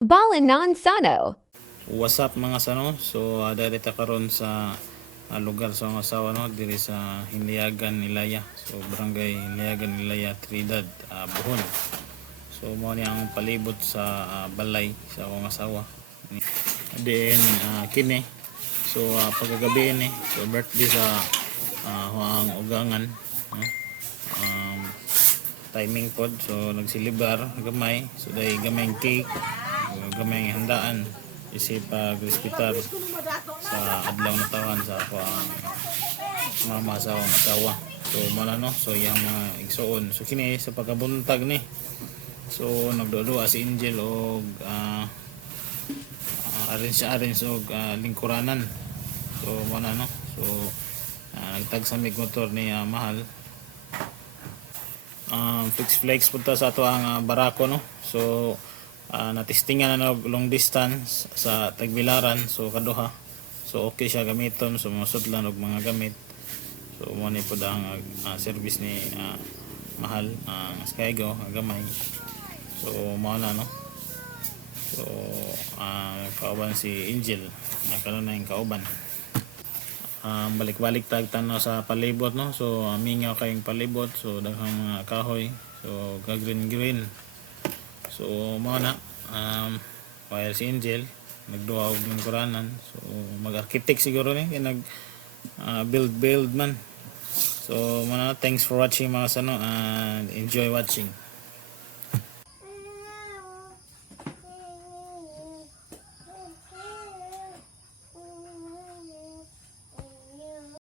Balanan Sano. What's up mga sano? So, dahil ta karon sa lugar sa mga asawa no diri sa Hiliagan, Ilaya. So, barangay Hiliagan, Ilaya, Trinidad, Buhon. So, mo ni ang palibot sa balay sa akong asawa. Then, kini. So, pagkagabi ni. So, birthday sa huang ugangan. No? Um, Timing pod. So, nagsilibar, gamay. So, dahil gamay cake. Gamay handaan isip pag-hospital sa adlaw na tawan sa ako ang mama sa akong asawa. So mala no, so yung mga igsoon. So kini sa pagkabuntag ni. So nagdudua si Angel og arrange og lingkuranan. So mala no. So nagtag sa mig motor ni mahal. Fix flex punta sa ato ang barako no. So natistingan na long distance sa Tagbilaran, so kaduha, so okay siya gamiton, so masudlan og mga gamit. So mo ni pud ang service ni mahal Skygo gamay. So mao na no. So kauban si Angel karon na yung kauban. Balik-balik tag tanaw sa palibot no. So mingaw kayong palibot, so daghang mga kahoy, so green. So mao na while si Angel nagduha og lingkuranan, so mag-architect siguro ni nag build man. So mao na, thanks for watching mga sano and enjoy watching.